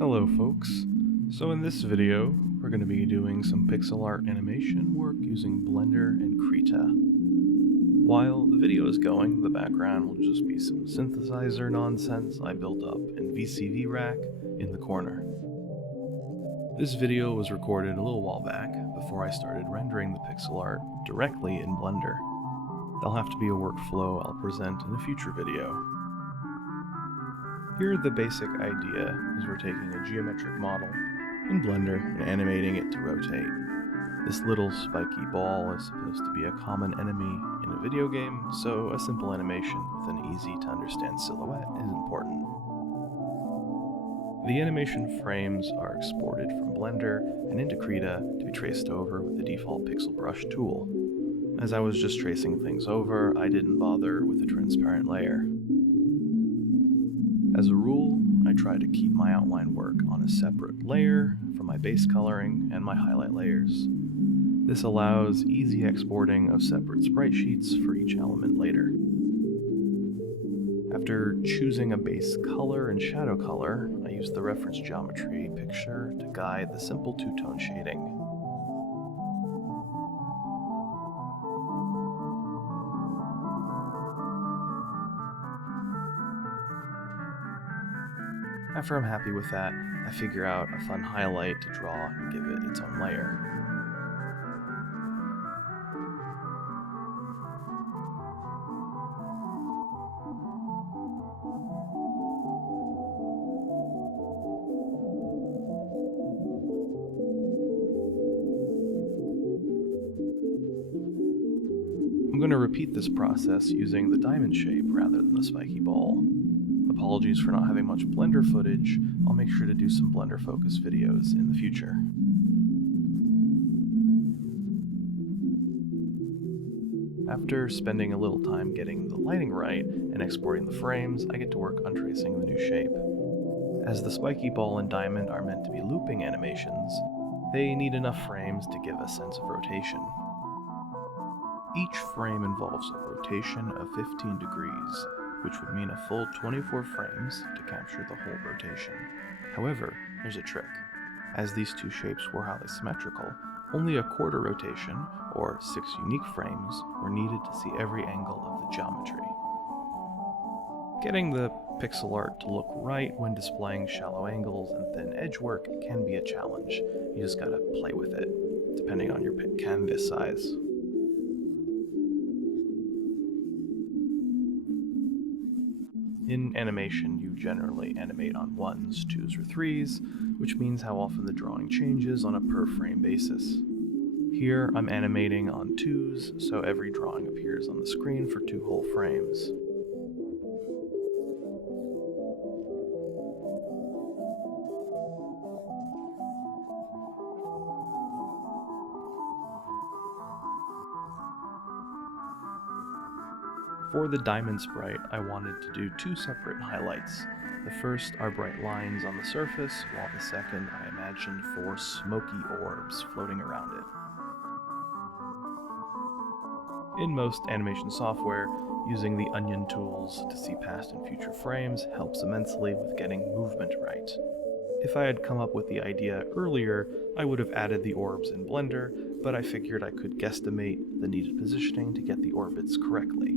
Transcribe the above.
Hello folks. So in this video, we're going to be doing some pixel art animation work using Blender and Krita. While the video is going, the background will just be some synthesizer nonsense I built up in VCV Rack in the corner. This video was recorded a little while back before I started rendering the pixel art directly in Blender. There'll have to be a workflow I'll present in a future video. Here the basic idea is we're taking a geometric model in Blender and animating it to rotate. This little spiky ball is supposed to be a common enemy in a video game, so a simple animation with an easy to understand silhouette is important. The animation frames are exported from Blender and into Krita to be traced over with the default pixel brush tool. As I was just tracing things over, I didn't bother with a transparent layer. As a rule, I try to keep my outline work on a separate layer for my base coloring and my highlight layers. This allows easy exporting of separate sprite sheets for each element later. After choosing a base color and shadow color, I use the reference geometry picture to guide the simple two-tone shading. After I'm happy with that, I figure out a fun highlight to draw and give it its own layer. I'm going to repeat this process using the diamond shape rather than the spiky ball. Apologies for not having much Blender footage. I'll make sure to do some Blender focus videos in the future. After spending a little time getting the lighting right and exporting the frames, I get to work on tracing the new shape. As the spiky ball and diamond are meant to be looping animations, they need enough frames to give a sense of rotation. Each frame involves a rotation of 15 degrees, which would mean a full 24 frames to capture the whole rotation. However, there's a trick. As these two shapes were highly symmetrical, only a quarter rotation, or 6 unique frames, were needed to see every angle of the geometry. Getting the pixel art to look right when displaying shallow angles and thin edge work can be a challenge. You just gotta play with it, depending on your canvas size. In animation, you generally animate on 1s, 2s, or 3s, which means how often the drawing changes on a per frame basis. Here, I'm animating on 2s, so every drawing appears on the screen for 2 whole frames. For the diamond sprite, I wanted to do 2 separate highlights. The first are bright lines on the surface, while the second I imagined 4 smoky orbs floating around it. In most animation software, using the onion tools to see past and future frames helps immensely with getting movement right. If I had come up with the idea earlier, I would have added the orbs in Blender, but I figured I could guesstimate the needed positioning to get the orbits correctly.